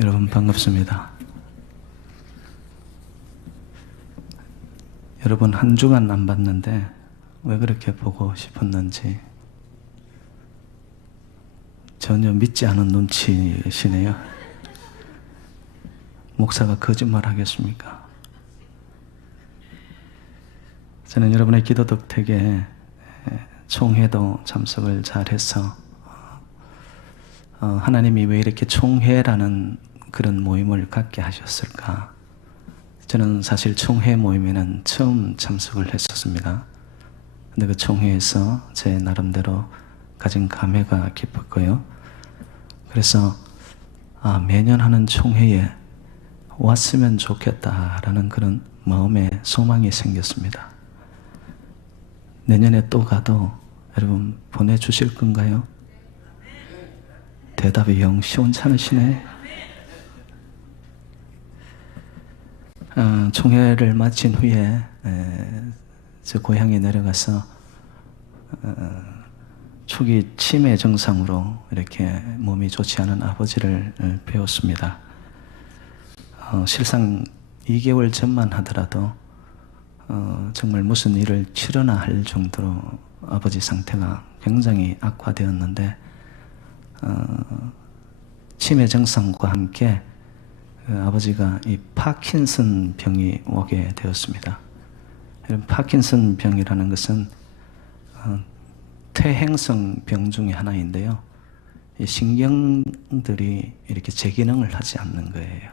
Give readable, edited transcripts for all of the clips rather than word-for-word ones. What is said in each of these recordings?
여러분 반갑습니다. 여러분 한 주간 안 봤는데 왜 그렇게 보고 싶었는지 전혀 믿지 않은 눈치시네요. 목사가 거짓말 하겠습니까? 저는 여러분의 기도 덕택에 총회도 참석을 잘해서 하나님이 왜 이렇게 총회라는 그런 모임을 갖게 하셨을까? 저는 사실 총회 모임에는 처음 참석을 했었습니다. 근데 그 총회에서 제 나름대로 가진 감회가 깊었고요. 그래서 매년 하는 총회에 왔으면 좋겠다라는 그런 마음의 소망이 생겼습니다. 내년에 또 가도 여러분 보내주실 건가요? 대답이 영 시원찮으시네. 총회를 마친 후에 저 고향에 내려가서 초기 치매 증상으로 이렇게 몸이 좋지 않은 아버지를 배웠습니다. 실상 2개월 전만 하더라도 정말 무슨 일을 치러나 할 정도로 아버지 상태가 굉장히 악화되었는데 치매 증상과 함께 아버지가 이 파킨슨 병이 오게 되었습니다. 이런 파킨슨 병이라는 것은 퇴행성 병 중에 하나인데요. 이 신경들이 이렇게 제 기능을 하지 않는 거예요.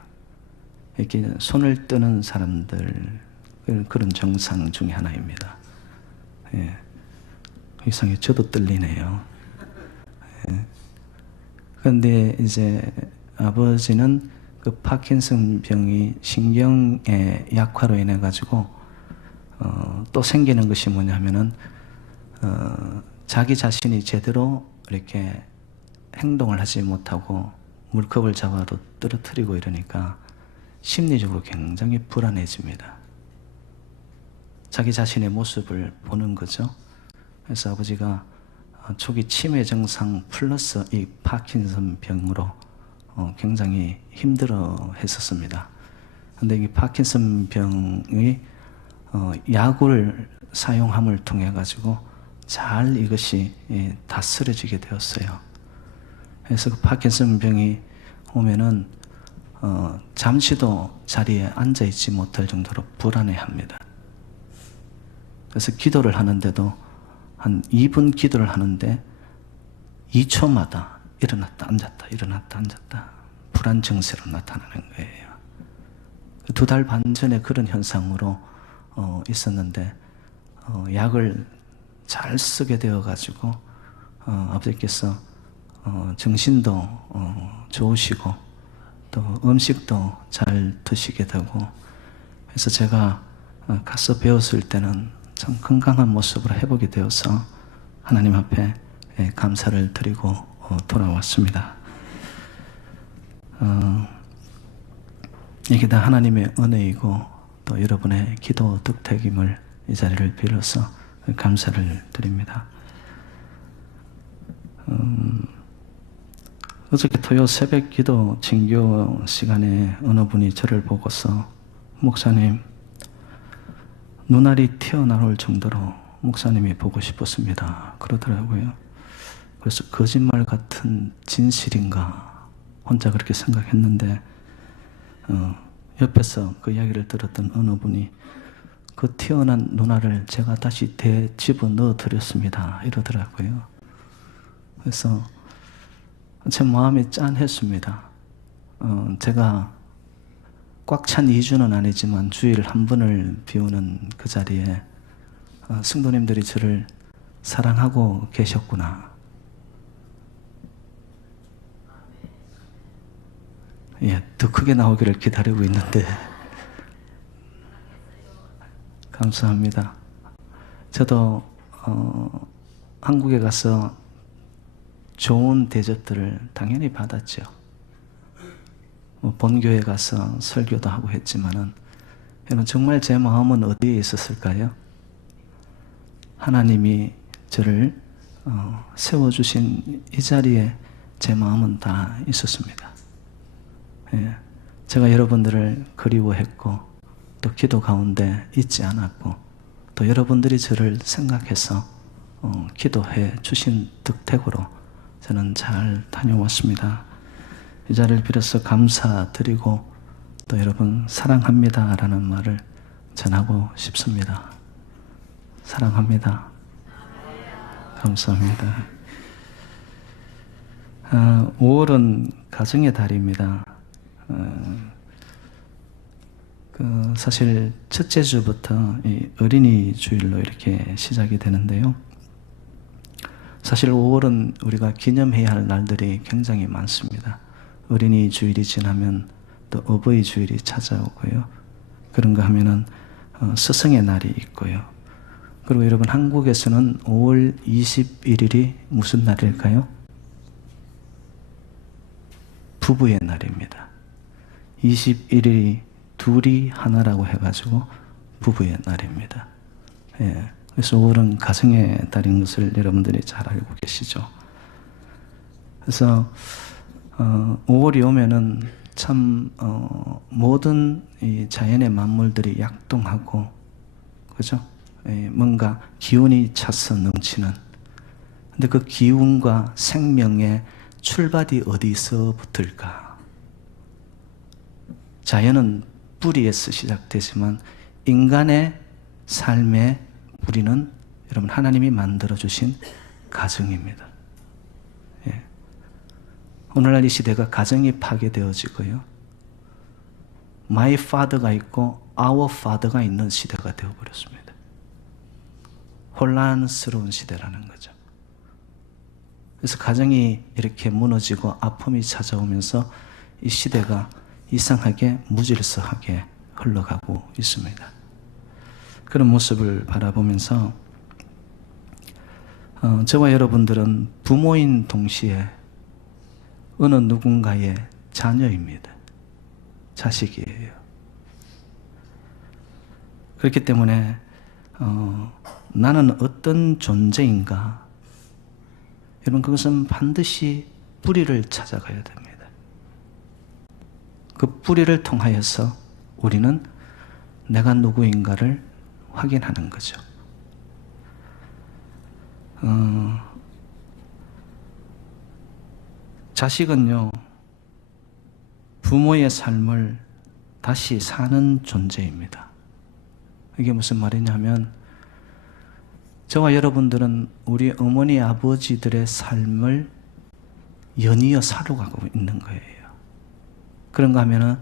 이렇게 손을 뜨는 사람들 그런 증상 중에 하나입니다. 예. 이상하게 저도 떨리네요. 예. 그런데 이제 아버지는 그 파킨슨 병이 신경의 약화로 인해 가지고 또 생기는 것이 뭐냐면은 자기 자신이 제대로 이렇게 행동을 하지 못하고 물컵을 잡아도 떨어뜨리고 이러니까 심리적으로 굉장히 불안해집니다. 자기 자신의 모습을 보는 거죠. 그래서 아버지가 초기 치매 증상 플러스 이 파킨슨 병으로 굉장히 힘들어 했었습니다. 근데 이 파킨슨 병이 약을 사용함을 통해 가지고 잘 이것이 다스려지게 되었어요. 그래서 그 파킨슨 병이 오면은 잠시도 자리에 앉아 있지 못할 정도로 불안해합니다. 그래서 기도를 하는데도 한 2분 기도를 하는데 2초마다 일어났다 앉았다 일어났다 앉았다 불안 증세로 나타나는 거예요. 2달 반 전에 그런 현상으로 있었는데 약을 잘 쓰게 되어 가지고 아버지께서 정신도 좋으시고 또 음식도 잘 드시게 되고 그래서 제가 가서 배웠을 때는 참 건강한 모습으로 회복이 되어서 하나님 앞에 감사를 드리고 돌아왔습니다. 이게 다 하나님의 은혜이고 또 여러분의 기도 덕택임을 이 자리를 빌어서 감사를 드립니다. 어저께 토요 새벽 기도 진교 시간에 어느 분이 저를 보고서 목사님 눈알이 튀어나올 정도로 목사님이 보고 싶었습니다 그러더라고요. 그래서 거짓말 같은 진실인가 혼자 그렇게 생각했는데 옆에서 그 이야기를 들었던 어느 분이 그 튀어난 눈알을 제가 다시 되집어 넣어 드렸습니다 이러더라고요. 그래서 제 마음이 짠했습니다. 제가 꽉 찬 2주는 아니지만 주일 한 번을 비우는 그 자리에 성도님들이 저를 사랑하고 계셨구나. 예, 더 크게 나오기를 기다리고 있는데 감사합니다. 저도 한국에 가서 좋은 대접들을 당연히 받았죠. 본교회 가서 설교도 하고 했지만은 여러분 정말 제 마음은 어디에 있었을까요? 하나님이 저를 세워주신 이 자리에 제 마음은 다 있었습니다. 예, 제가 여러분들을 그리워했고 또 기도 가운데 잊지 않았고 또 여러분들이 저를 생각해서 기도해 주신 덕택으로 저는 잘 다녀왔습니다. 이 자리를 빌어서 감사드리고 또 여러분 사랑합니다 라는 말을 전하고 싶습니다. 사랑합니다. 감사합니다. 5월은 가정의 달입니다. 사실 첫째 주부터 이 어린이 주일로 이렇게 시작이 되는데요. 사실 5월은 우리가 기념해야 할 날들이 굉장히 많습니다. 어린이 주일이 지나면 또 어버이 주일이 찾아오고요. 그런가 하면은 스승의 날이 있고요. 그리고 여러분 한국에서는 5월 21일이 무슨 날일까요? 부부의 날입니다. 21일이 둘이 하나라고 해가지고 부부의 날입니다. 예, 그래서 5월은 가정의 달인 것을 여러분들이 잘 알고 계시죠. 그래서 5월이 오면은 참 모든 이 자연의 만물들이 약동하고, 그죠? 예, 뭔가 기운이 차서 넘치는. 근데 그 기운과 생명의 출발이 어디서 붙을까? 자연은 뿌리에서 시작되지만 인간의 삶의 뿌리는 여러분 하나님이 만들어주신 가정입니다. 예. 오늘날 이 시대가 가정이 파괴되어지고요. My father가 있고 our father가 있는 시대가 되어버렸습니다. 혼란스러운 시대라는 거죠. 그래서 가정이 이렇게 무너지고 아픔이 찾아오면서 이 시대가 이상하게 무질서하게 흘러가고 있습니다. 그런 모습을 바라보면서 저와 여러분들은 부모인 동시에 어느 누군가의 자녀입니다. 자식이에요. 그렇기 때문에 나는 어떤 존재인가? 여러분 그것은 반드시 뿌리를 찾아가야 됩니다. 그 뿌리를 통하여서 우리는 내가 누구인가를 확인하는 거죠. 자식은요, 부모의 삶을 다시 사는 존재입니다. 이게 무슨 말이냐면, 저와 여러분들은 우리 어머니, 아버지들의 삶을 연이어 살아가고 있는 거예요. 그런가 하면은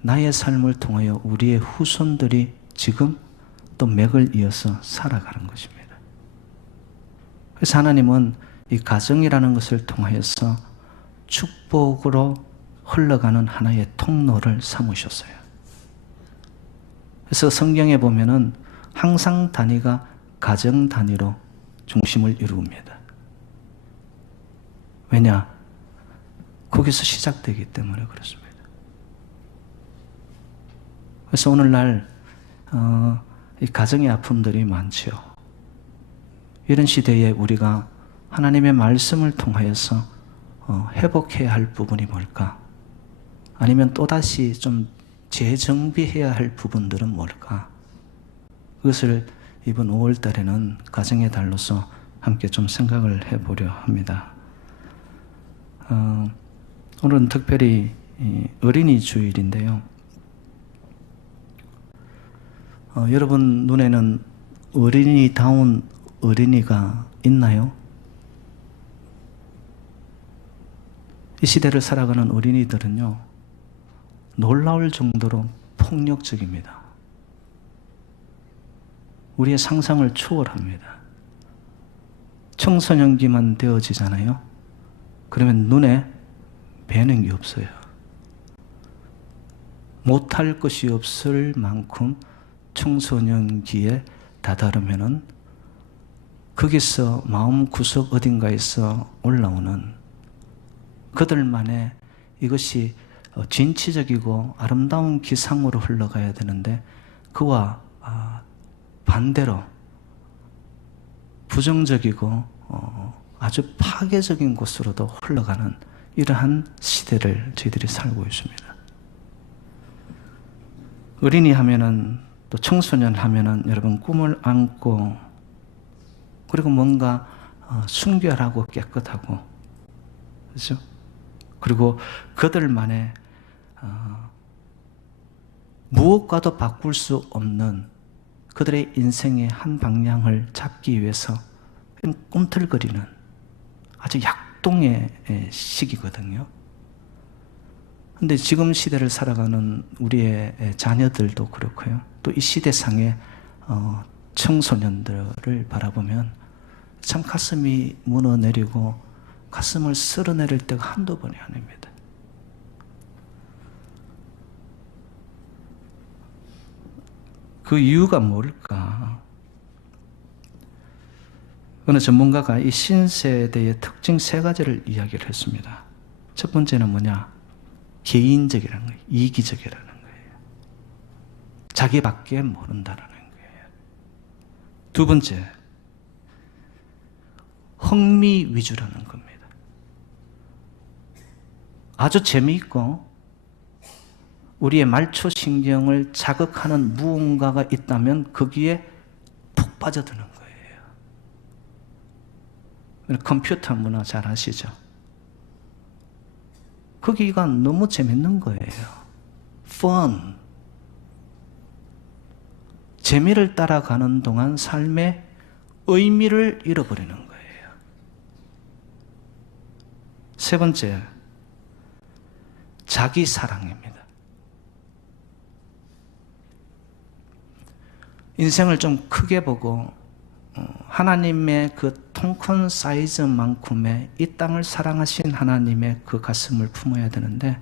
나의 삶을 통하여 우리의 후손들이 지금 또 맥을 이어서 살아가는 것입니다. 그래서 하나님은 이 가정이라는 것을 통하여서 축복으로 흘러가는 하나의 통로를 삼으셨어요. 그래서 성경에 보면은 항상 단위가 가정 단위로 중심을 이루옵니다. 왜냐? 거기서 시작되기 때문에 그렇습니다. 그래서 오늘날 이 가정의 아픔들이 많죠. 이런 시대에 우리가 하나님의 말씀을 통하여서 회복해야 할 부분이 뭘까? 아니면 또다시 좀 재정비해야 할 부분들은 뭘까? 그것을 이번 5월 달에는 가정의 달로서 함께 좀 생각을 해보려 합니다. 오늘은 특별히 어린이 주일인데요. 여러분 눈에는 어린이다운 어린이가 있나요? 이 시대를 살아가는 어린이들은요, 놀라울 정도로 폭력적입니다. 우리의 상상을 초월합니다. 청소년기만 되어지잖아요. 그러면 눈에 뵈는 게 없어요. 못할 것이 없을 만큼 청소년기에 다다르면은 거기서 마음 구석 어딘가에서 올라오는 그들만의 이것이 진취적이고 아름다운 기상으로 흘러가야 되는데 그와 반대로 부정적이고 아주 파괴적인 곳으로도 흘러가는 이러한 시대를 저희들이 살고 있습니다. 어린이 하면은 또 청소년 하면은 여러분 꿈을 안고 그리고 뭔가 순결하고 깨끗하고 그렇죠? 그리고 그들만의 무엇과도 바꿀 수 없는 그들의 인생의 한 방향을 잡기 위해서 꿈틀거리는 아주 약동의 시기거든요. 근데 지금 시대를 살아가는 우리의 자녀들도 그렇고요. 또 이 시대상의 청소년들을 바라보면 참 가슴이 무너내리고 가슴을 쓸어내릴 때가 한두 번이 아닙니다. 그 이유가 뭘까? 어느 전문가가 이 신세대의 특징 세 가지를 이야기를 했습니다. 첫 번째는 뭐냐? 개인적이라는 거예요. 이기적이라는 거예요. 자기밖에 모른다라는 거예요. 두 번째, 흥미 위주라는 겁니다. 아주 재미있고 우리의 말초신경을 자극하는 무언가가 있다면 거기에 푹 빠져드는 거예요. 컴퓨터 문화 잘 아시죠? 거기가 너무 재밌는 거예요. fun. 재미를 따라가는 동안 삶의 의미를 잃어버리는 거예요. 세 번째, 자기 사랑입니다. 인생을 좀 크게 보고 하나님의 그 통큰 사이즈만큼의 이 땅을 사랑하신 하나님의 그 가슴을 품어야 되는데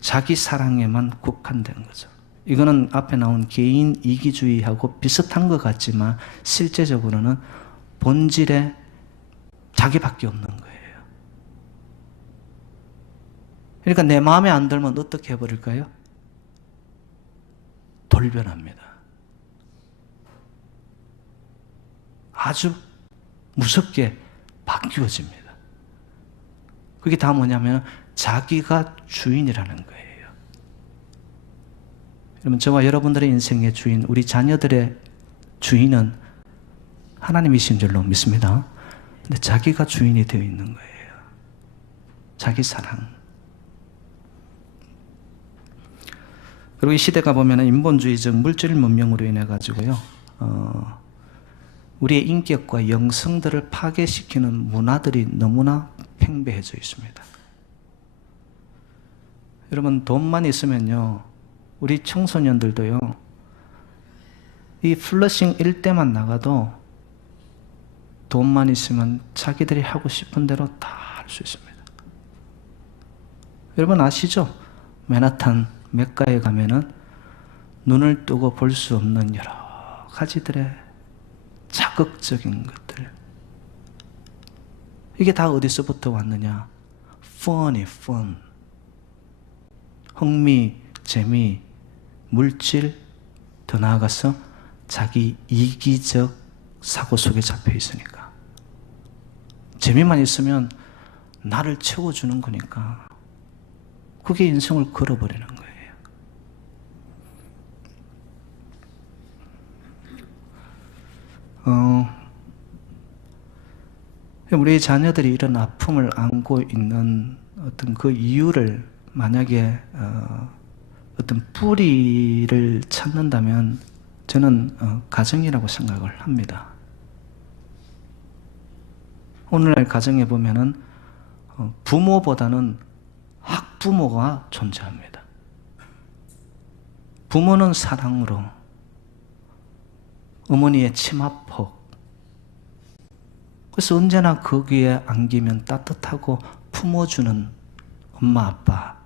자기 사랑에만 국한된 거죠. 이거는 앞에 나온 개인 이기주의하고 비슷한 것 같지만 실제적으로는 본질에 자기밖에 없는 거예요. 그러니까 내 마음에 안 들면 어떻게 해버릴까요? 돌변합니다. 아주 무섭게 바뀌어집니다. 그게 다 뭐냐면 자기가 주인이라는 거예요. 여러분, 저와 여러분들의 인생의 주인, 우리 자녀들의 주인은 하나님이신 줄로 믿습니다. 근데 자기가 주인이 되어 있는 거예요. 자기 사랑. 그리고 이 시대가 보면 인본주의적 물질 문명으로 인해 가지고요. 우리의 인격과 영성들을 파괴시키는 문화들이 너무나 팽배해져 있습니다. 여러분, 돈만 있으면요, 우리 청소년들도요, 이 플러싱 일대만 나가도 돈만 있으면 자기들이 하고 싶은 대로 다 할 수 있습니다. 여러분 아시죠? 맨하탄 맥가에 가면은 눈을 뜨고 볼 수 없는 여러 가지들의 자극적인 것들. 이게 다 어디서부터 왔느냐? fun. 흥미, 재미, 물질, 더 나아가서 자기 이기적 사고 속에 잡혀 있으니까. 재미만 있으면 나를 채워주는 거니까 그게 인생을 걸어버리는 거예요. 우리 자녀들이 이런 아픔을 안고 있는 어떤 그 이유를 만약에 어떤 뿌리를 찾는다면 저는 가정이라고 생각을 합니다. 오늘날 가정에 보면은 부모보다는 학부모가 존재합니다. 부모는 사랑으로, 어머니의 치마폭. 그래서 언제나 거기에 안기면 따뜻하고 품어주는 엄마, 아빠.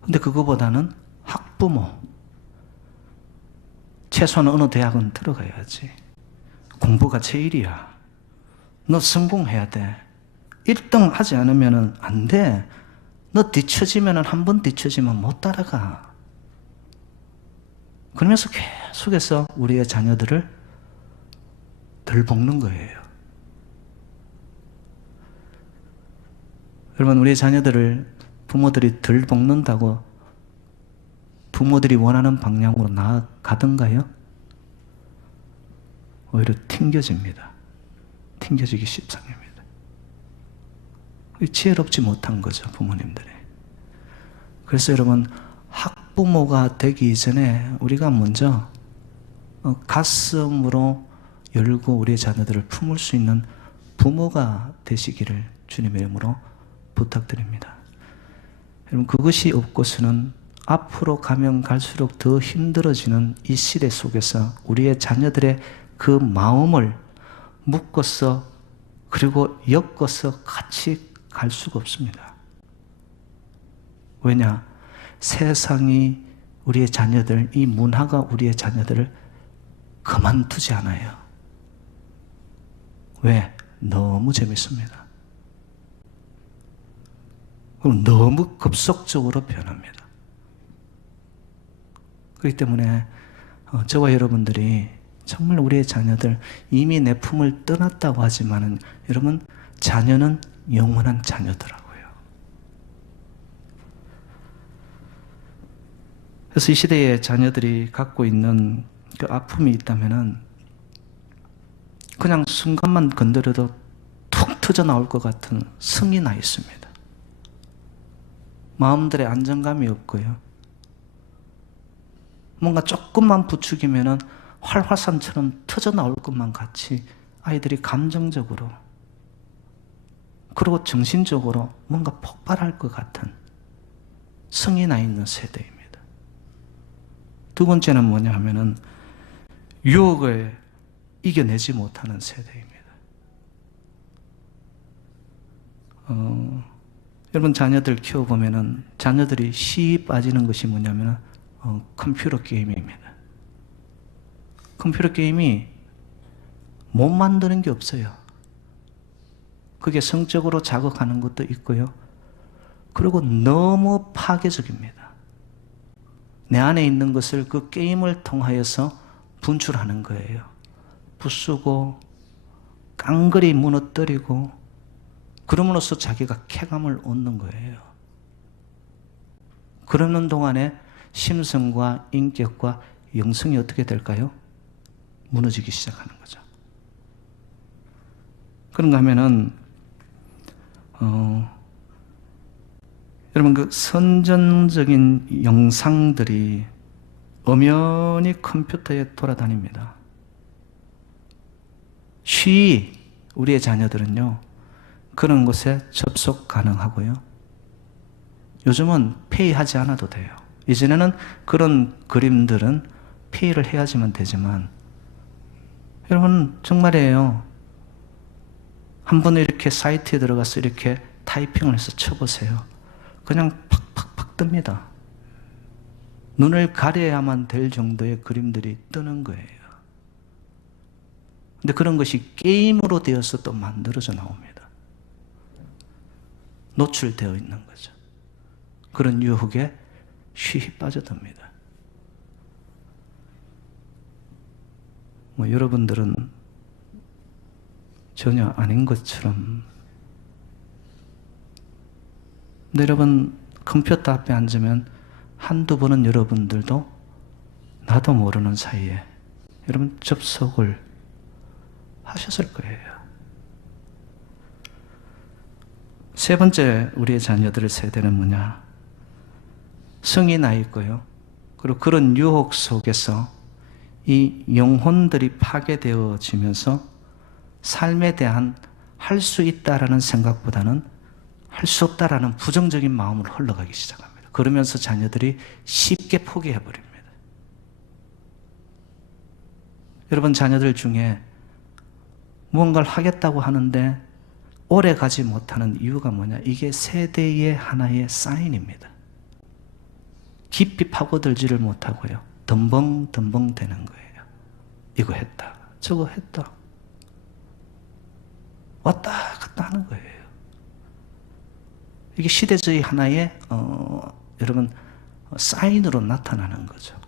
근데 그거보다는 학부모. 최소한 어느 대학은 들어가야지. 공부가 제일이야. 너 성공해야 돼. 1등 하지 않으면 안 돼. 너 뒤처지면 한 번 뒤처지면 못 따라가. 그러면서 계속해서 우리의 자녀들을 덜 볶는 거예요. 여러분, 우리 자녀들을 부모들이 덜 볶는다고 부모들이 원하는 방향으로 나아가던가요? 오히려 튕겨집니다. 튕겨지기 십상입니다. 지혜롭지 못한 거죠, 부모님들이. 그래서 여러분, 학부모가 되기 이전에 우리가 먼저 가슴으로 열고 우리의 자녀들을 품을 수 있는 부모가 되시기를 주님의 이름으로 부탁드립니다. 여러분, 그것이 없고서는 앞으로 가면 갈수록 더 힘들어지는 이 시대 속에서 우리의 자녀들의 그 마음을 묶어서 그리고 엮어서 같이 갈 수가 없습니다. 왜냐? 세상이 우리의 자녀들, 이 문화가 우리의 자녀들을 그만두지 않아요. 왜? 너무 재밌습니다. 그럼 너무 급속적으로 변합니다. 그렇기 때문에 저와 여러분들이 정말 우리의 자녀들, 이미 내 품을 떠났다고 하지만은 여러분, 자녀는 영원한 자녀더라고요. 그래서 이 시대에 자녀들이 갖고 있는 그 아픔이 있다면은 그냥 순간만 건드려도 툭 터져 나올 것 같은 성이 나 있습니다. 마음들의 안정감이 없고요. 뭔가 조금만 부추기면은 활화산처럼 터져 나올 것만 같이 아이들이 감정적으로 그리고 정신적으로 뭔가 폭발할 것 같은 성이 나 있는 세대입니다. 두 번째는 뭐냐 하면은 유혹을 이겨내지 못하는 세대입니다. 여러분, 자녀들 키워보면은 자녀들이 시 빠지는 것이 뭐냐면은 컴퓨터 게임입니다. 컴퓨터 게임이 못 만드는 게 없어요. 그게 성적으로 자극하는 것도 있고요. 그리고 너무 파괴적입니다. 내 안에 있는 것을 그 게임을 통하여서 분출하는 거예요. 부수고 깡그리 무너뜨리고 그럼으로써 자기가 쾌감을 얻는 거예요. 그러는 동안에 심성과 인격과 영성이 어떻게 될까요? 무너지기 시작하는 거죠. 그런가 하면은 여러분, 그 선전적인 영상들이 엄연히 컴퓨터에 돌아다닙니다. 쉬이 우리의 자녀들은요, 그런 곳에 접속 가능하고요. 요즘은 페이하지 않아도 돼요. 이전에는 그런 그림들은 페이를 해야지만 되지만, 여러분 정말이에요. 한번 이렇게 사이트에 들어가서 이렇게 타이핑을 해서 쳐보세요. 그냥 팍팍팍 뜹니다. 눈을 가려야만 될 정도의 그림들이 뜨는 거예요. 근데 그런 것이 게임으로 되어서 또 만들어져 나옵니다. 노출되어 있는 거죠. 그런 유혹에 쉬이 빠져듭니다. 여러분들은 전혀 아닌 것처럼. 근데 여러분, 컴퓨터 앞에 앉으면 한두 번은 여러분들도 나도 모르는 사이에 여러분 접속을 하셨을 거예요. 세 번째, 우리의 자녀들의 세대는 뭐냐? 성이 나 있고요. 그리고 그런 유혹 속에서 이 영혼들이 파괴되어지면서 삶에 대한 할 수 있다라는 생각보다는 할 수 없다라는 부정적인 마음으로 흘러가기 시작합니다. 그러면서 자녀들이 쉽게 포기해버립니다. 여러분, 자녀들 중에 무언가를 하겠다고 하는데 오래 가지 못하는 이유가 뭐냐? 이게 세대의 하나의 사인입니다. 깊이 파고들지를 못하고요. 덤벙덤벙 되는 거예요. 이거 했다, 저거 했다. 왔다 갔다 하는 거예요. 이게 시대의 하나의 여러분 사인으로 나타나는 거죠.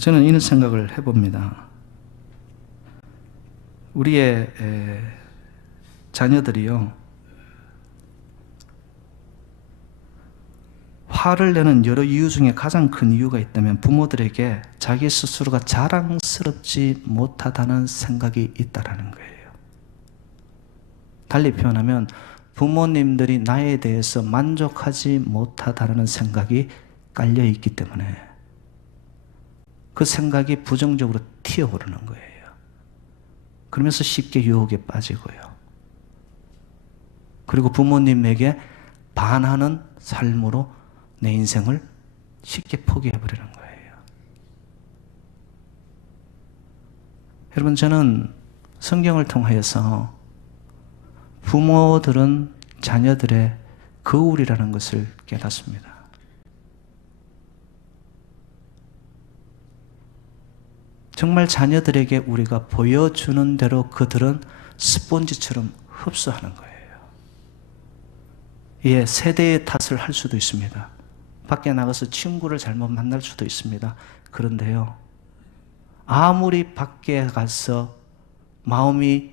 저는 이런 생각을 해봅니다. 우리의 자녀들이요, 화를 내는 여러 이유 중에 가장 큰 이유가 있다면 부모들에게 자기 스스로가 자랑스럽지 못하다는 생각이 있다라는 거예요. 달리 표현하면 부모님들이 나에 대해서 만족하지 못하다는 생각이 깔려 있기 때문에 그 생각이 부정적으로 튀어오르는 거예요. 그러면서 쉽게 유혹에 빠지고요. 그리고 부모님에게 반하는 삶으로 내 인생을 쉽게 포기해버리는 거예요. 여러분, 저는 성경을 통하여서 부모들은 자녀들의 거울이라는 것을 깨닫습니다. 정말 자녀들에게 우리가 보여주는 대로 그들은 스폰지처럼 흡수하는 거예요. 예, 세대의 탓을 할 수도 있습니다. 밖에 나가서 친구를 잘못 만날 수도 있습니다. 그런데요, 아무리 밖에 가서 마음이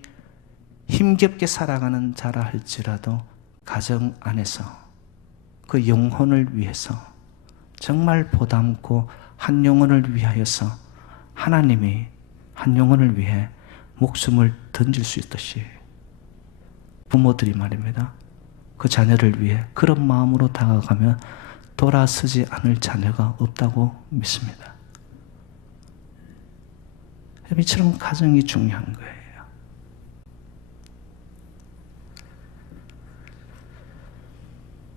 힘겹게 살아가는 자라 할지라도 가정 안에서 그 영혼을 위해서 정말 보담고 한 영혼을 위하여서 하나님이 한 영혼을 위해 목숨을 던질 수 있듯이 부모들이 말입니다, 그 자녀를 위해 그런 마음으로 다가가면 돌아서지 않을 자녀가 없다고 믿습니다. 이처럼 가정이 중요한 거예요.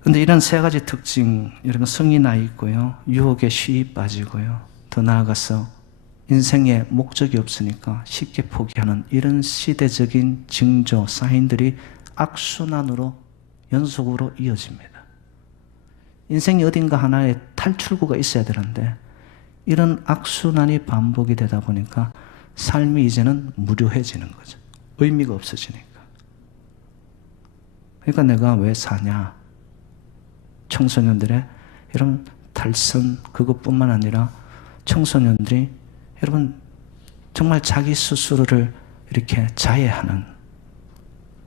그런데 이런 세 가지 특징, 여러분, 성이 나 있고요, 유혹에 쉽게 빠지고요, 더 나아가서 인생에 목적이 없으니까 쉽게 포기하는 이런 시대적인 징조, 사인들이 악순환으로 연속으로 이어집니다. 인생이 어딘가 하나의 탈출구가 있어야 되는데 이런 악순환이 반복이 되다 보니까 삶이 이제는 무료해지는 거죠. 의미가 없어지니까. 그러니까 내가 왜 사냐? 청소년들의 이런 탈선, 그것뿐만 아니라 청소년들이 여러분 정말 자기 스스로를 이렇게 자해하는,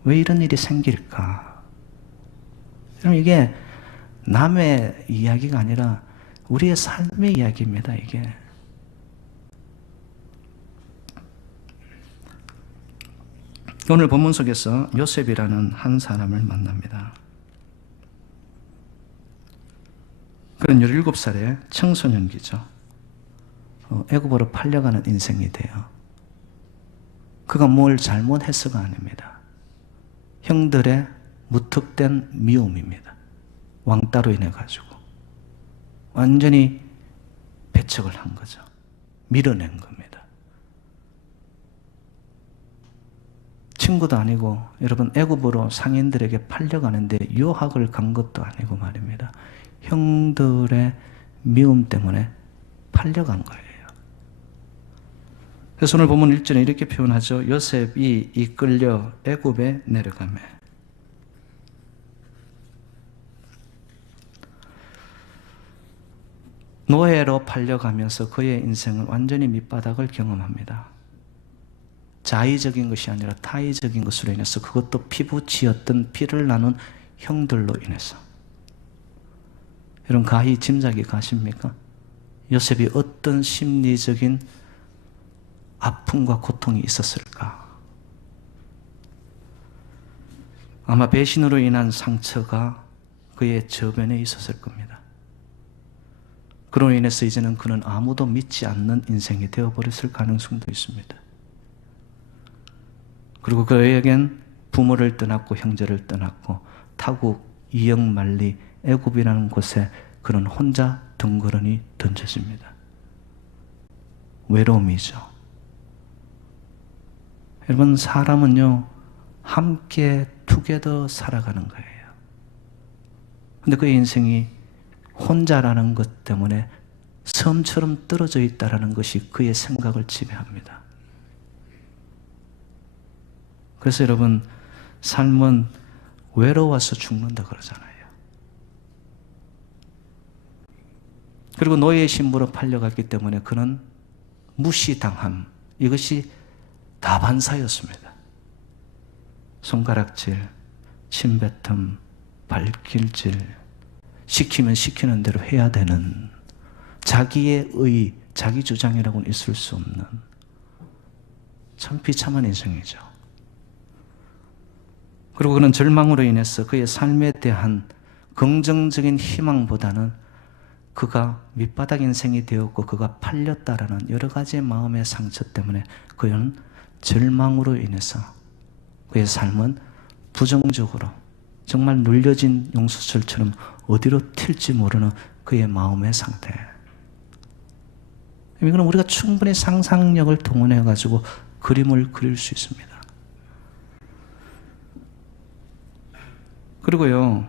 왜 이런 일이 생길까? 여러분, 이게 남의 이야기가 아니라 우리의 삶의 이야기입니다. 이게 오늘 본문 속에서 요셉이라는 한 사람을 만납니다. 그는 17살의 청소년기죠. 애굽으로 팔려가는 인생이 돼요. 그가 뭘 잘못했어가 아닙니다. 형들의 무턱된 미움입니다. 왕따로 인해 가지고 완전히 배척을 한 거죠. 밀어낸 겁니다. 친구도 아니고, 여러분, 애굽으로 상인들에게 팔려가는데 유학을 간 것도 아니고 말입니다. 형들의 미움 때문에 팔려간 거예요. 그래서 오늘 보면 1절에 이렇게 표현하죠. 요셉이 이끌려 애굽에 내려가매. 노예로 팔려가면서 그의 인생은 완전히 밑바닥을 경험합니다. 자의적인 것이 아니라 타의적인 것으로 인해서, 그것도 피부치였던 피를 나눈 형들로 인해서. 여러분, 가히 짐작이 가십니까? 요셉이 어떤 심리적인 아픔과 고통이 있었을까? 아마 배신으로 인한 상처가 그의 저변에 있었을 겁니다. 그로 인해서 이제는 그는 아무도 믿지 않는 인생이 되어버렸을 가능성도 있습니다. 그리고 그에겐 부모를 떠났고 형제를 떠났고 타국, 이역만리, 애굽이라는 곳에 그는 혼자 덩그러니 던져집니다. 외로움이죠. 여러분, 사람은요, 함께 투게더 살아가는 거예요. 근데 그의 인생이 혼자라는 것 때문에 섬처럼 떨어져 있다는 것이 그의 생각을 지배합니다. 그래서 여러분, 삶은 외로워서 죽는다 그러잖아요. 그리고 노예의 신부로 팔려갔기 때문에 그는 무시당함, 이것이 다반사였습니다. 손가락질, 침뱉음, 발길질, 시키면 시키는 대로 해야 되는, 자기의 의, 자기 주장이라고는 있을 수 없는 참 비참한 인생이죠. 그리고 그는 절망으로 인해서 그의 삶에 대한 긍정적인 희망보다는 그가 밑바닥 인생이 되었고 그가 팔렸다라는 여러 가지의 마음의 상처 때문에 그는 절망으로 인해서 그의 삶은 부정적으로 정말 눌려진 용수철처럼 어디로 튈지 모르는 그의 마음의 상태. 이거는 우리가 충분히 상상력을 동원해 가지고 그림을 그릴 수 있습니다. 그리고요,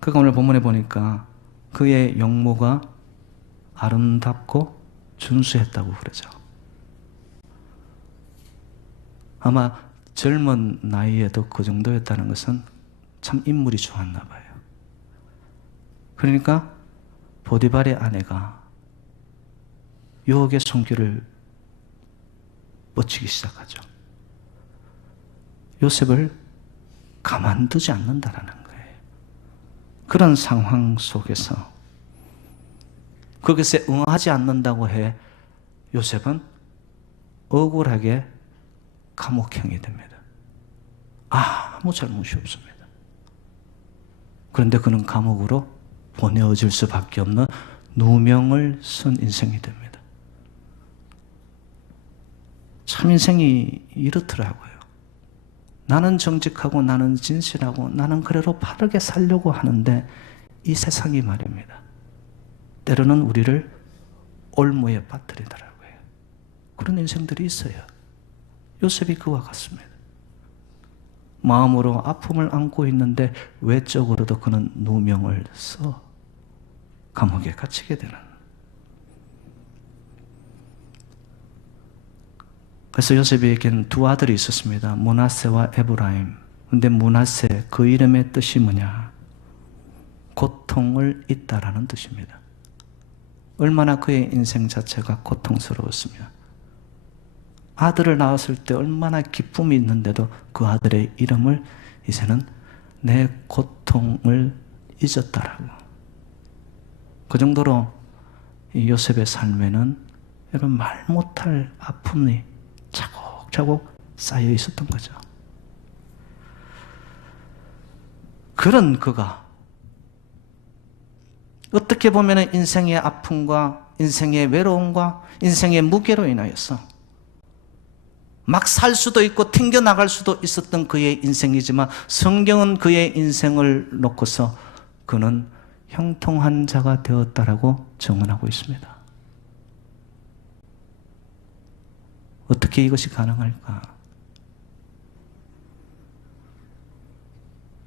그가 오늘 본문에 보니까 그의 영모가 아름답고 준수했다고 그러죠. 아마 젊은 나이에도 그 정도였다는 것은 참 인물이 좋았나 봐요. 그러니까 보디발의 아내가 유혹의 손길을 뻗치기 시작하죠. 요셉을 가만두지 않는다라는 거예요. 그런 상황 속에서 그것에 응하지 않는다고 해 요셉은 억울하게 감옥형이 됩니다. 아무 잘못이 없습니다. 그런데 그는 감옥으로 보내어질 수밖에 없는 누명을 쓴 인생이 됩니다. 참 인생이 이렇더라고요. 나는 정직하고 나는 진실하고 나는 그래도 바르게 살려고 하는데 이 세상이 말입니다, 때로는 우리를 올무에 빠뜨리더라고요. 그런 인생들이 있어요. 요셉이 그와 같습니다. 마음으로 아픔을 안고 있는데 외적으로도 그는 누명을 써 감옥에 갇히게 되는. 그래서 요셉에게는 두 아들이 있었습니다. 므낫세와 에브라임. 근데 므낫세, 그 이름의 뜻이 뭐냐? 고통을 잇다라는 뜻입니다. 얼마나 그의 인생 자체가 고통스러웠으며 아들을 낳았을 때 얼마나 기쁨이 있는데도 그 아들의 이름을 이제는 내 고통을 잊었다라고. 그 정도로 이 요셉의 삶에는 여러분 말 못할 아픔이 차곡차곡 쌓여 있었던 거죠. 그런 그가 어떻게 보면 인생의 아픔과 인생의 외로움과 인생의 무게로 인하여서 막 살 수도 있고 튕겨나갈 수도 있었던 그의 인생이지만 성경은 그의 인생을 놓고서 그는 형통한 자가 되었다라고 증언하고 있습니다. 어떻게 이것이 가능할까?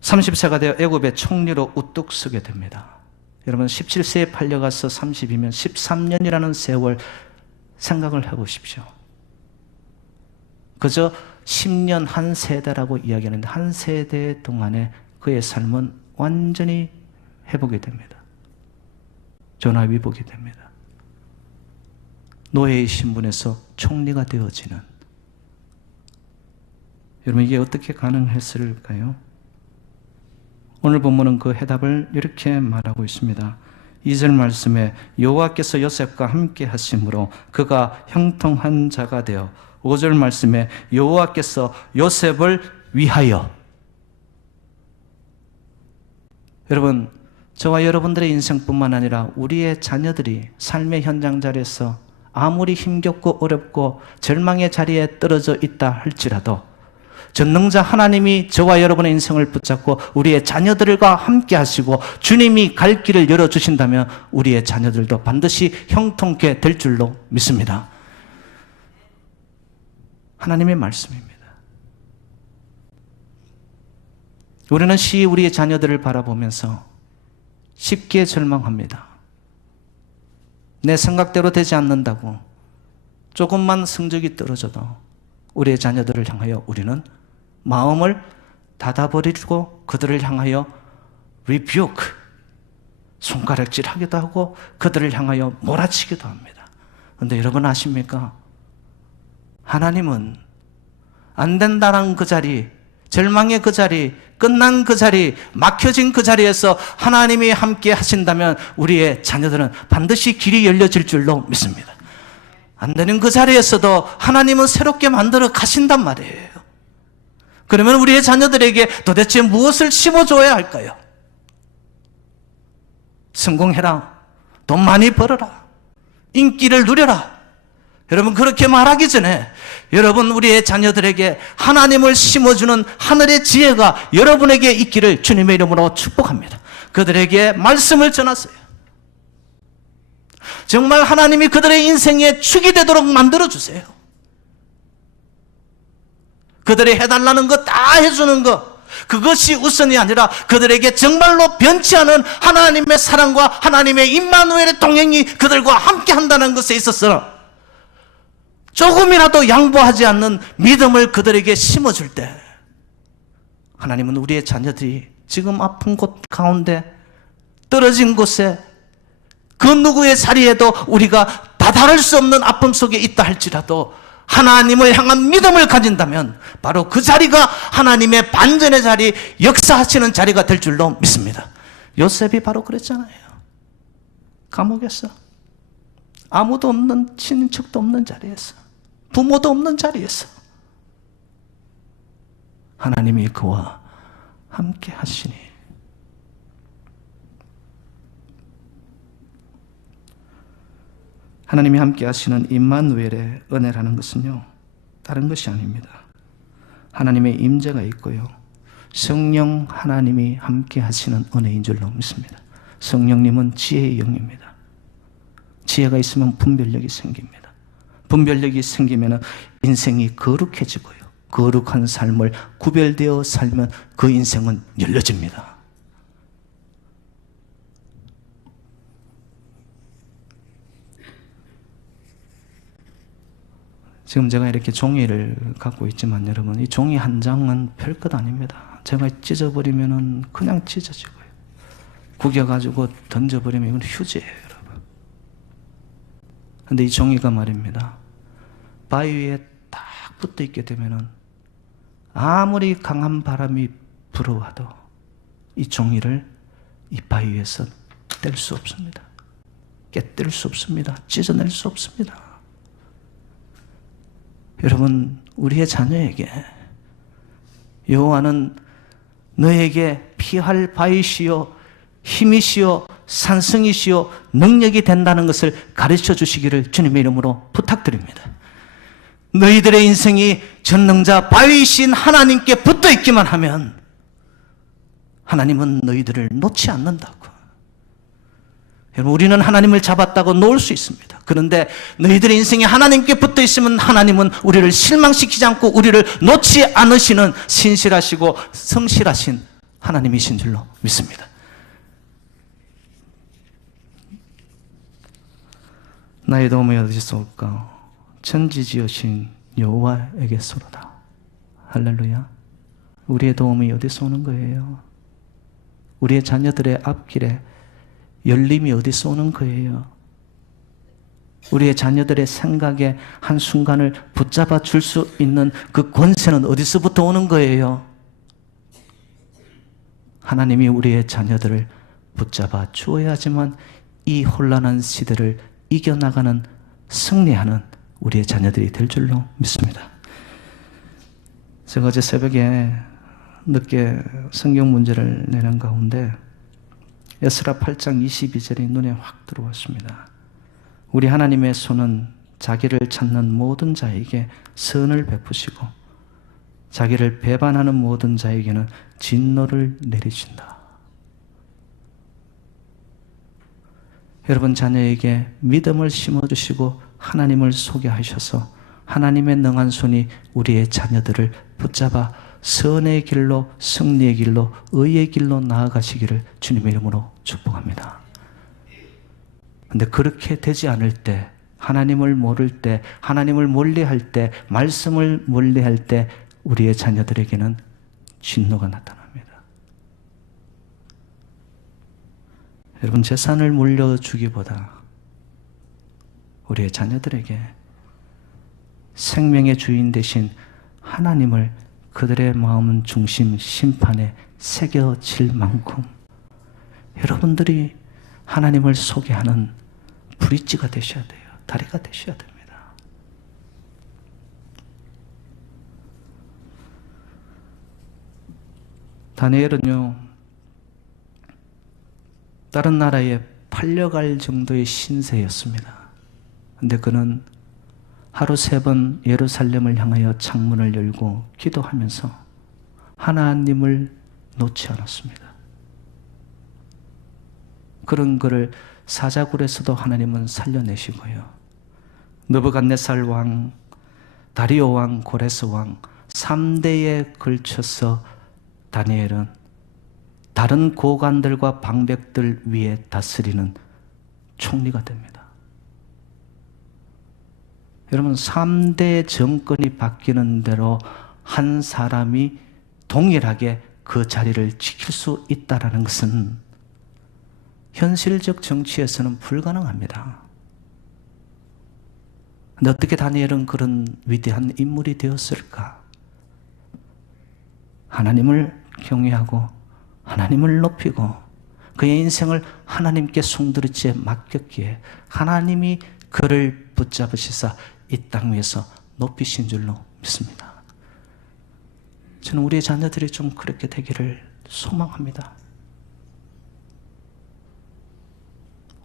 30세가 되어 애굽의 총리로 우뚝 서게 됩니다. 여러분 17세에 팔려가서 30이면 13년이라는 세월 생각을 해보십시오. 그저 10년 한 세대라고 이야기하는데 한 세대 동안에 그의 삶은 완전히 회복이 됩니다. 전화위복이 됩니다. 노예의 신분에서 총리가 되어지는. 여러분 이게 어떻게 가능했을까요? 오늘 본문은 그 해답을 이렇게 말하고 있습니다. 2절 말씀에 여호와께서 요셉과 함께 하심으로 그가 형통한 자가 되어, 5절 말씀에 여호와께서 요셉을 위하여. 여러분 저와 여러분들의 인생뿐만 아니라 우리의 자녀들이 삶의 현장 자리에서 아무리 힘겹고 어렵고 절망의 자리에 떨어져 있다 할지라도 전능자 하나님이 저와 여러분의 인생을 붙잡고 우리의 자녀들과 함께 하시고 주님이 갈 길을 열어주신다면 우리의 자녀들도 반드시 형통케 될 줄로 믿습니다. 하나님의 말씀입니다. 우리는 우리의 자녀들을 바라보면서 쉽게 절망합니다. 내 생각대로 되지 않는다고 조금만 성적이 떨어져도 우리의 자녀들을 향하여 우리는 마음을 닫아버리고 그들을 향하여 rebuke, 손가락질하기도 하고 그들을 향하여 몰아치기도 합니다. 그런데 여러분 아십니까? 하나님은 안 된다는 그 자리, 절망의 그 자리, 끝난 그 자리, 막혀진 그 자리에서 하나님이 함께 하신다면 우리의 자녀들은 반드시 길이 열려질 줄로 믿습니다. 안 되는 그 자리에서도 하나님은 새롭게 만들어 가신단 말이에요. 그러면 우리의 자녀들에게 도대체 무엇을 심어줘야 할까요? 성공해라, 돈 많이 벌어라, 인기를 누려라. 여러분, 그렇게 말하기 전에 여러분, 우리의 자녀들에게 하나님을 심어주는 하늘의 지혜가 여러분에게 있기를 주님의 이름으로 축복합니다. 그들에게 말씀을 전하세요. 정말 하나님이 그들의 인생의 축이 되도록 만들어주세요. 그들이 해달라는 것 다 해주는 것, 그것이 우선이 아니라 그들에게 정말로 변치 않은 하나님의 사랑과 하나님의 임마누엘의 동행이 그들과 함께 한다는 것에 있어서 조금이라도 양보하지 않는 믿음을 그들에게 심어줄 때, 하나님은 우리의 자녀들이 지금 아픈 곳 가운데, 떨어진 곳에, 그 누구의 자리에도 우리가 다다를 수 없는 아픔 속에 있다 할지라도 하나님을 향한 믿음을 가진다면 바로 그 자리가 하나님의 반전의 자리, 역사하시는 자리가 될 줄로 믿습니다. 요셉이 바로 그랬잖아요. 감옥에서, 아무도 없는, 친인척도 없는 자리에서, 부모도 없는 자리에서 하나님이 그와 함께 하시니, 하나님이 함께 하시는 임마누엘의 은혜라는 것은요, 다른 것이 아닙니다. 하나님의 임재가 있고요, 성령 하나님이 함께 하시는 은혜인 줄로 믿습니다. 성령님은 지혜의 영입니다. 지혜가 있으면 분별력이 생깁니다. 분별력이 생기면 인생이 거룩해지고요, 거룩한 삶을 구별되어 살면 그 인생은 열려집니다. 지금 제가 이렇게 종이를 갖고 있지만 여러분, 이 종이 한 장은 별것 아닙니다. 제가 찢어버리면 그냥 찢어지고요, 구겨가지고 던져버리면 이건 휴지예요, 여러분. 근데 이 종이가 말입니다, 바위 위에 딱 붙어 있게 되면 아무리 강한 바람이 불어와도 이 종이를 이 바위 위에서 뗄 수 없습니다. 깨뜨릴 수 없습니다. 찢어낼 수 없습니다. 여러분, 우리의 자녀에게 여호와는 너에게 피할 바위시요 힘이시요 산성이시요 능력이 된다는 것을 가르쳐 주시기를 주님의 이름으로 부탁드립니다. 너희들의 인생이 전능자 바위이신 하나님께 붙어 있기만 하면 하나님은 너희들을 놓지 않는다고. 여러분, 우리는 하나님을 잡았다고 놓을 수 있습니다. 그런데 너희들의 인생이 하나님께 붙어 있으면 하나님은 우리를 실망시키지 않고 우리를 놓지 않으시는 신실하시고 성실하신 하나님이신 줄로 믿습니다. 나의 도움이 어디서 올까? 천지지으신 여호와에게서로다. 할렐루야. 우리의 도움이 어디서 오는 거예요? 우리의 자녀들의 앞길에 열림이 어디서 오는 거예요? 우리의 자녀들의 생각에 한순간을 붙잡아 줄 수 있는 그 권세는 어디서부터 오는 거예요? 하나님이 우리의 자녀들을 붙잡아 주어야지만 이 혼란한 시대를 이겨나가는, 승리하는 우리의 자녀들이 될 줄로 믿습니다. 제가 어제 새벽에 늦게 성경 문제를 내는 가운데 에스라 8장 22절이 눈에 확 들어왔습니다. 우리 하나님의 손은 자기를 찾는 모든 자에게 선을 베푸시고 자기를 배반하는 모든 자에게는 진노를 내리신다. 여러분, 자녀에게 믿음을 심어주시고 하나님을 소개하셔서 하나님의 능한 손이 우리의 자녀들을 붙잡아 선의 길로, 승리의 길로, 의의 길로 나아가시기를 주님의 이름으로 축복합니다. 그런데 그렇게 되지 않을 때, 하나님을 모를 때, 하나님을 멀리할 때, 말씀을 멀리할 때 우리의 자녀들에게는 진노가 나타납니다. 여러분, 재산을 물려주기보다 우리의 자녀들에게 생명의 주인 되신 하나님을 그들의 마음 중심 심판에 새겨질 만큼 여러분들이 하나님을 소개하는 브릿지가 되셔야 돼요. 다리가 되셔야 됩니다. 다니엘은요, 다른 나라에 팔려갈 정도의 신세였습니다. 근데 그는 하루 3번 예루살렘을 향하여 창문을 열고 기도하면서 하나님을 놓지 않았습니다. 그런 그를 사자굴에서도 하나님은 살려내시고요. 느부갓네살 왕, 다리오 왕, 고레스 왕 3대에 걸쳐서 다니엘은 다른 고관들과 방백들 위에 다스리는 총리가 됩니다. 여러분, 3대 정권이 바뀌는 대로 한 사람이 동일하게 그 자리를 지킬 수 있다는 것은 현실적 정치에서는 불가능합니다. 근데 어떻게 다니엘은 그런 위대한 인물이 되었을까? 하나님을 경외하고 하나님을 높이고 그의 인생을 하나님께 송두리째 맡겼기에 하나님이 그를 붙잡으시사 이 땅 위에서 높이신 줄로 믿습니다. 저는 우리의 자녀들이 좀 그렇게 되기를 소망합니다.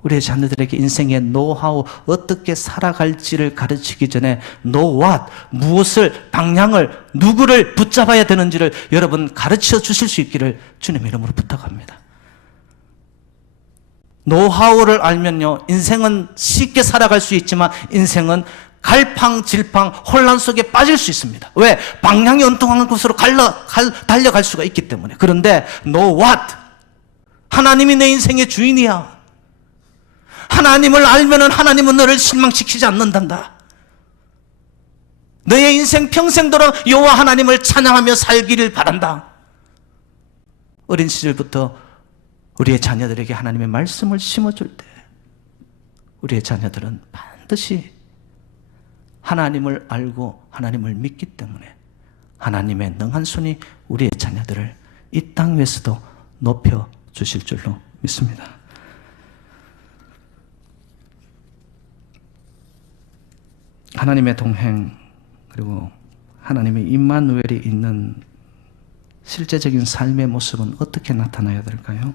우리의 자녀들에게 인생의 노하우, 어떻게 살아갈지를 가르치기 전에 know what, 무엇을, 방향을, 누구를 붙잡아야 되는지를 여러분 가르쳐 주실 수 있기를 주님의 이름으로 부탁합니다. 노하우를 알면요, 인생은 쉽게 살아갈 수 있지만 인생은 갈팡질팡 혼란 속에 빠질 수 있습니다. 왜? 방향이 엉뚱한 곳으로 달려갈 수가 있기 때문에. 그런데 know what, 하나님이 내 인생의 주인이야. 하나님을 알면은 하나님은 너를 실망시키지 않는단다. 너의 인생 평생도록 여호와 하나님을 찬양하며 살기를 바란다. 어린 시절부터 우리의 자녀들에게 하나님의 말씀을 심어줄 때 우리의 자녀들은 반드시 하나님을 알고 하나님을 믿기 때문에 하나님의 능한 손이 우리의 자녀들을 이 땅 위에서도 높여주실 줄로 믿습니다. 하나님의 동행, 그리고 하나님의 임마누엘이 있는 실제적인 삶의 모습은 어떻게 나타나야 될까요?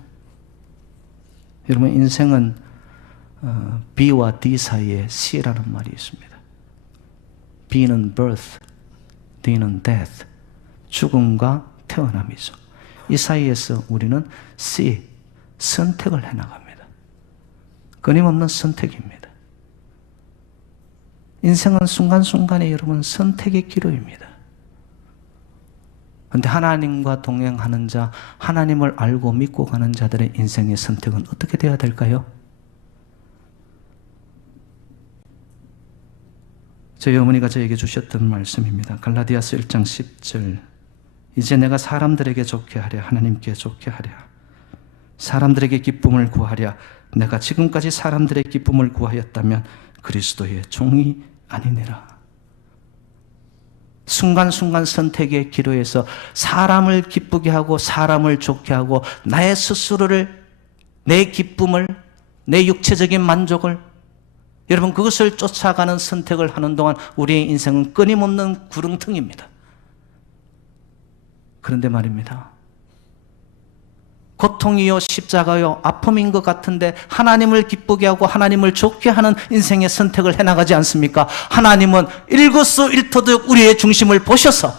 여러분, 인생은 B와 D 사이에 C라는 말이 있습니다. B는 birth, D는 death, 죽음과 태어남이죠. 이 사이에서 우리는 C, 선택을 해나갑니다. 끊임없는 선택입니다. 인생은 순간순간에 여러분 선택의 기로입니다. 그런데 하나님과 동행하는 자, 하나님을 알고 믿고 가는 자들의 인생의 선택은 어떻게 되어야 될까요? 저희 어머니가 저에게 주셨던 말씀입니다. 갈라디아서 1장 10절, 이제 내가 사람들에게 좋게 하랴 하나님께 좋게 하랴 사람들에게 기쁨을 구하랴 내가 지금까지 사람들의 기쁨을 구하였다면 그리스도의 종이 아니니라. 순간순간 선택의 기로에서 사람을 기쁘게 하고 사람을 좋게 하고 나의 스스로를, 내 기쁨을, 내 육체적인 만족을, 여러분 그것을 쫓아가는 선택을 하는 동안 우리의 인생은 끊임없는 구렁텅이입니다. 그런데 말입니다, 고통이요 십자가요 아픔인 것 같은데 하나님을 기쁘게 하고 하나님을 좋게 하는 인생의 선택을 해나가지 않습니까? 하나님은 일거수일투족 우리의 중심을 보셔서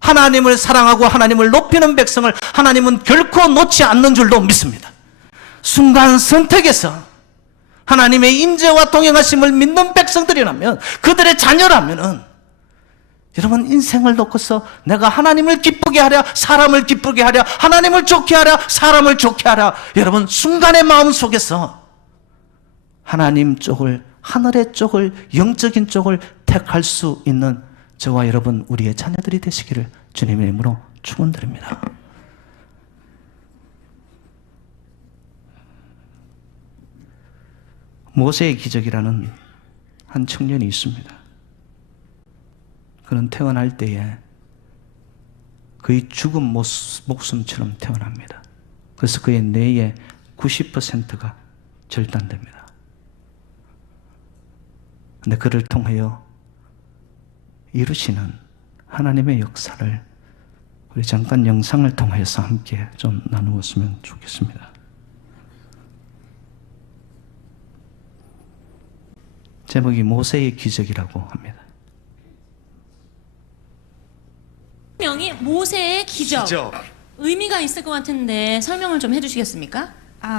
하나님을 사랑하고 하나님을 높이는 백성을 하나님은 결코 놓지 않는 줄로 믿습니다. 순간 선택에서 하나님의 임재와 동행하심을 믿는 백성들이라면, 그들의 자녀라면은 여러분 인생을 놓고서 내가 하나님을 기쁘게 하랴 사람을 기쁘게 하랴 하나님을 좋게 하랴 사람을 좋게 하랴, 여러분 순간의 마음 속에서 하나님 쪽을, 하늘의 쪽을, 영적인 쪽을 택할 수 있는 저와 여러분 우리의 자녀들이 되시기를 주님의 이름으로 축원드립니다. 모세의 기적이라는 한 청년이 있습니다. 그는 태어날 때에 거의 죽은 목숨처럼 태어납니다. 그래서 그의 뇌의 90%가 절단됩니다. 근데 그를 통하여 이루시는 하나님의 역사를 우리 잠깐 영상을 통해서 함께 좀 나누었으면 좋겠습니다. 제목이 모세의 기적이라고 합니다. 명이 모세의 기적. 의미가 있을 것 같은데 설명을 좀 해주시겠습니까?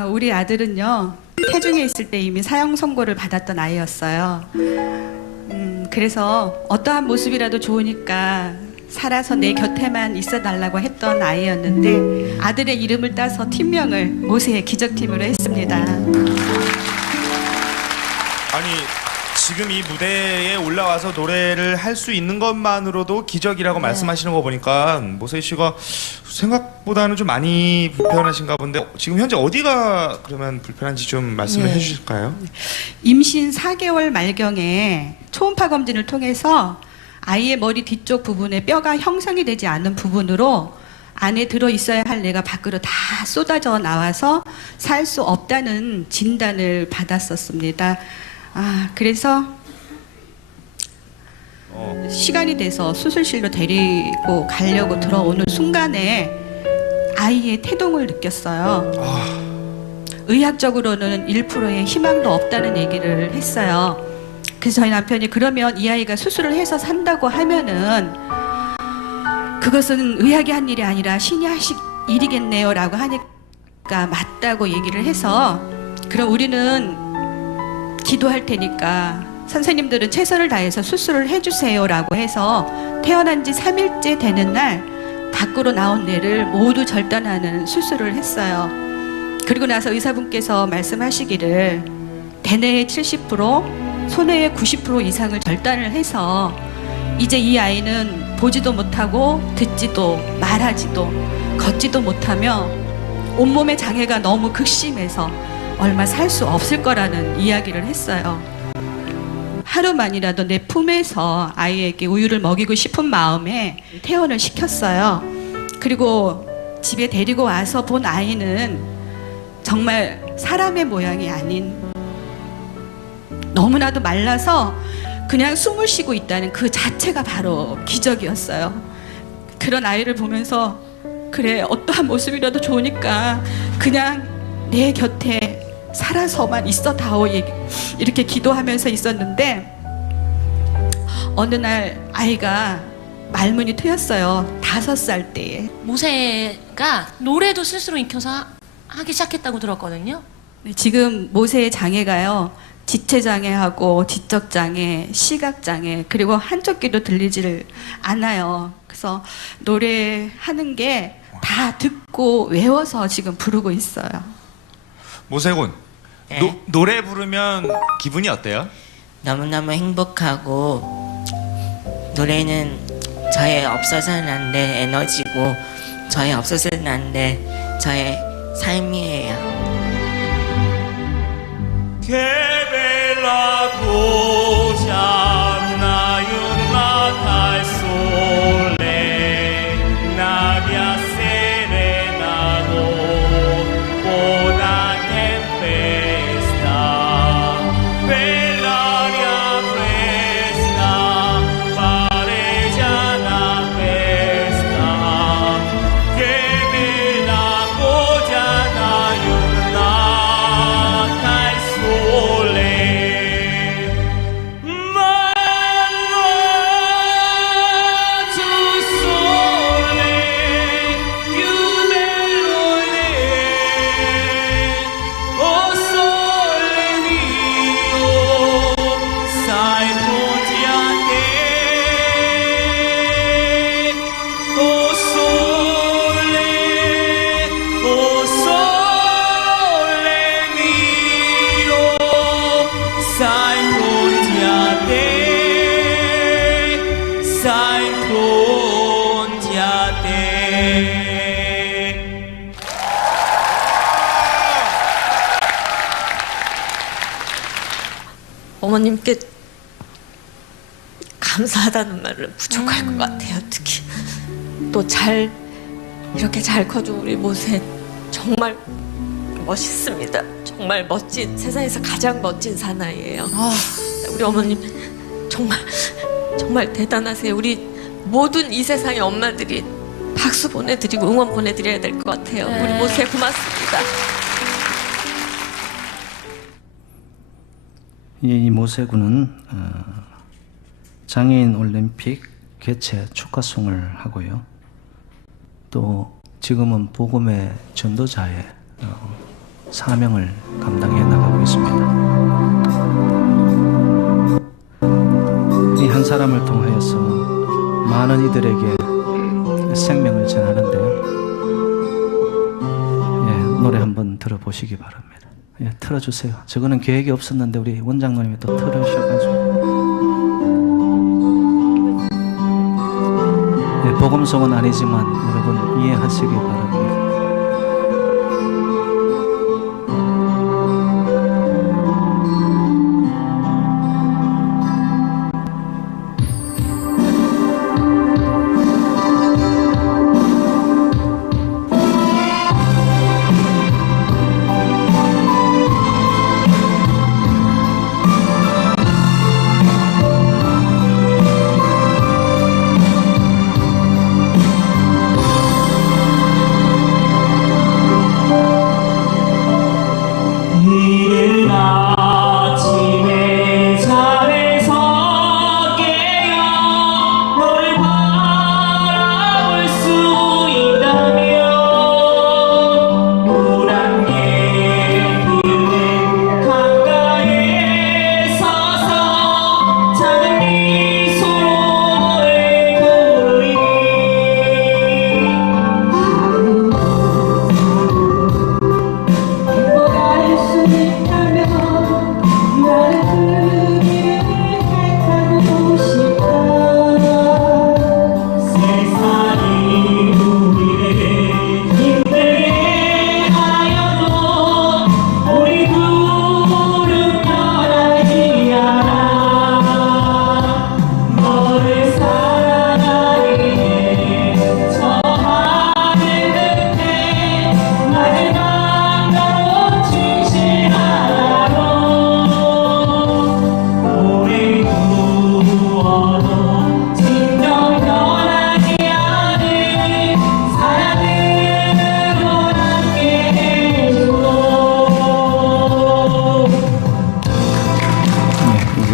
우리 아들은요, 태중에 있을 때 이미 사형 선고를 받았던 아이였어요. 그래서 어떠한 모습이라도 좋으니까 살아서 내 곁에만 있어 달라고 했던 아이였는데, 아들의 이름을 따서 팀명을 모세의 기적팀으로 했습니다. 아니, 지금 이 무대에 올라와서 노래를 할 수 있는 것만으로도 기적이라고 말씀하시는 거 보니까 모세 씨가 생각보다는 좀 많이 불편하신가 본데, 지금 현재 어디가 그러면 불편한지 좀 말씀을 해주실까요? 임신 4개월 말경에 초음파 검진을 통해서 아이의 머리 뒤쪽 부분에 뼈가 형성이 되지 않은 부분으로 안에 들어 있어야 할 뇌가 밖으로 다 쏟아져 나와서 살 수 없다는 진단을 받았었습니다. 그래서 시간이 돼서 수술실로 데리고 가려고 들어오는 순간에 아이의 태동을 느꼈어요. 의학적으로는 1%의 희망도 없다는 얘기를 했어요. 그래서 저희 남편이 그러면 이 아이가 수술을 해서 산다고 하면은 그것은 의학이 한 일이 아니라 신이 하실 일이겠네요 라고 하니까 맞다고 얘기를 해서, 그럼 우리는 기도할 테니까 선생님들은 최선을 다해서 수술을 해주세요 라고 해서 태어난 지 3일째 되는 날 밖으로 나온 뇌를 모두 절단하는 수술을 했어요. 그리고 나서 의사분께서 말씀하시기를 대뇌의 70%, 소뇌의 90% 이상을 절단을 해서 이제 이 아이는 보지도 못하고 듣지도 말하지도 걷지도 못하며 온몸의 장애가 너무 극심해서 얼마 살 수 없을 거라는 이야기를 했어요. 하루만이라도 내 품에서 아이에게 우유를 먹이고 싶은 마음에 퇴원을 시켰어요. 그리고 집에 데리고 와서 본 아이는 정말 사람의 모양이 아닌, 너무나도 말라서 그냥 숨을 쉬고 있다는 그 자체가 바로 기적이었어요. 그런 아이를 보면서 그래, 어떠한 모습이라도 좋으니까 그냥 내 곁에 살아서만 있어 다오 이렇게 기도하면서 있었는데, 어느 날 아이가 말문이 트였어요. 5살 때에. 모세가 노래도 스스로 익혀서 하기 시작했다고 들었거든요. 지금 모세의 장애가요, 지체장애하고 지적장애, 시각장애, 그리고 한쪽 귀도 들리지를 않아요. 그래서 노래하는 게 다 듣고 외워서 지금 부르고 있어요. 모세군, 노래 부르면 기분이 어때요? 너무너무 행복하고, 노래는 저의 없어서는 안 될 에너지고, 저의 없어서는 안 될 저의 삶이에요. 어머님께 감사하다는 말은 부족할 것 같아요. 특히 또 이렇게 잘 커준 우리 모세 정말 멋있습니다. 정말 멋진, 세상에서 가장 멋진 사나이예요. 우리 어머님 정말 대단하세요. 우리 모든 이 세상의 엄마들이 박수 보내드리고 응원 보내드려야 될 것 같아요. 우리 모세 고맙습니다. 이 모세군은 장애인 올림픽 개최 축하송을 하고요. 또 지금은 복음의 전도자의 사명을 감당해 나가고 있습니다. 이 한 사람을 통하여서 많은 이들에게 생명을 전하는데요. 예, 노래 한번 들어보시기 바랍니다. 예, 틀어주세요. 저거는 계획이 없었는데 우리 원장님이 또 틀으셔가지고. 예, 복음송은 아니지만 여러분 이해하시기 바랍니다.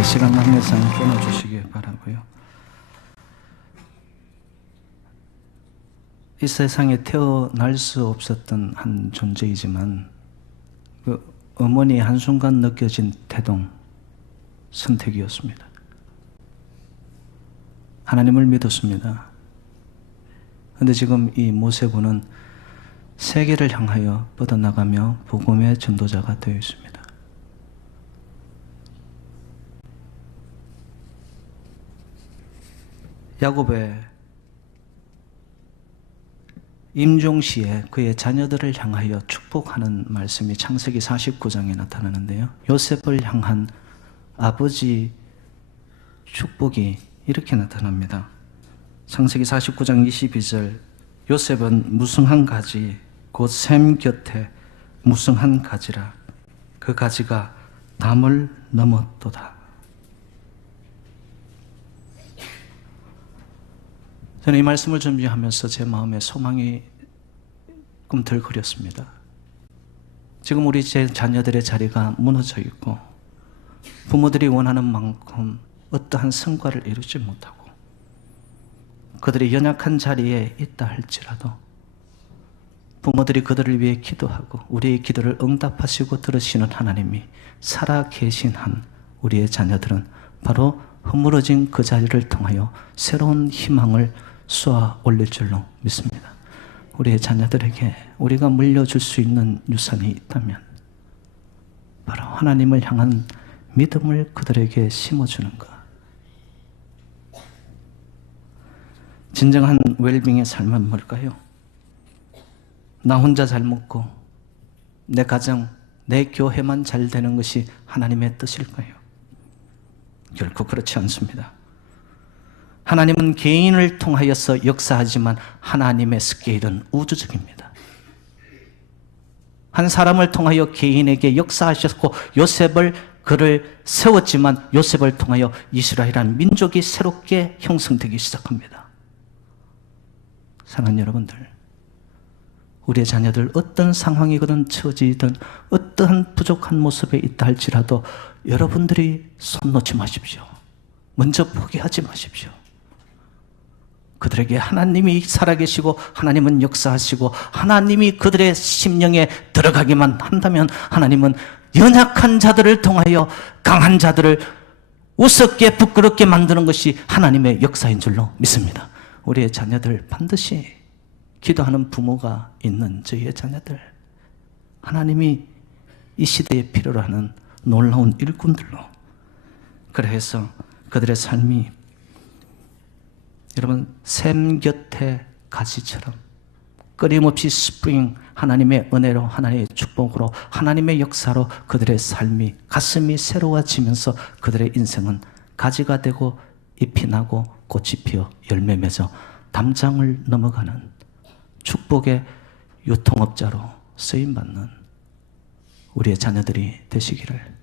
시간 관계상 끊어주시기 바라고요. 이 세상에 태어날 수 없었던 한 존재이지만 그 어머니의 한순간 느껴진 태동, 선택이었습니다. 하나님을 믿었습니다. 그런데 지금 이 모세군은 세계를 향하여 뻗어나가며 복음의 전도자가 되어 있습니다. 야곱의 임종시에 그의 자녀들을 향하여 축복하는 말씀이 창세기 49장에 나타나는데요. 요셉을 향한 아버지 축복이 이렇게 나타납니다. 창세기 49장 22절 요셉은 무성한 가지 곧 샘 곁에 무성한 가지라 그 가지가 담을 넘었도다. 저는 이 말씀을 준비하면서 제 마음에 소망이 꿈틀거렸습니다. 지금 우리 제 자녀들의 자리가 무너져 있고 부모들이 원하는 만큼 어떠한 성과를 이루지 못하고 그들이 연약한 자리에 있다 할지라도 부모들이 그들을 위해 기도하고 우리의 기도를 응답하시고 들으시는 하나님이 살아 계신 한 우리의 자녀들은 바로 허물어진 그 자리를 통하여 새로운 희망을 쏘아 올릴 줄로 믿습니다. 우리의 자녀들에게 우리가 물려줄 수 있는 유산이 있다면 바로 하나님을 향한 믿음을 그들에게 심어주는 것. 진정한 웰빙의 삶은 뭘까요? 나 혼자 잘 먹고 내 가정, 내 교회만 잘 되는 것이 하나님의 뜻일까요? 결코 그렇지 않습니다. 하나님은 개인을 통하여서 역사하지만 하나님의 스케일은 우주적입니다. 한 사람을 통하여 개인에게 역사하셨고 그를 세웠지만 요셉을 통하여 이스라엘이라는 민족이 새롭게 형성되기 시작합니다. 사랑하는 여러분들, 우리의 자녀들 어떤 상황이든 처지든 어떠한 부족한 모습에 있다 할지라도 여러분들이 손 놓지 마십시오. 먼저 포기하지 마십시오. 그들에게 하나님이 살아계시고 하나님은 역사하시고 하나님이 그들의 심령에 들어가기만 한다면 하나님은 연약한 자들을 통하여 강한 자들을 우습게 부끄럽게 만드는 것이 하나님의 역사인 줄로 믿습니다. 우리의 자녀들 반드시 기도하는 부모가 있는 저희의 자녀들, 하나님이 이 시대에 필요로 하는 놀라운 일꾼들로, 그래서 그들의 삶이 여러분 샘 곁에 가지처럼 끊임없이 스프링, 하나님의 은혜로, 하나님의 축복으로, 하나님의 역사로 그들의 삶이, 가슴이 새로워지면서 그들의 인생은 가지가 되고 잎이 나고 꽃이 피어 열매 맺어 담장을 넘어가는 축복의 유통업자로 쓰임받는 우리의 자녀들이 되시기를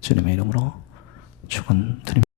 주님의 이름으로 축원드립니다.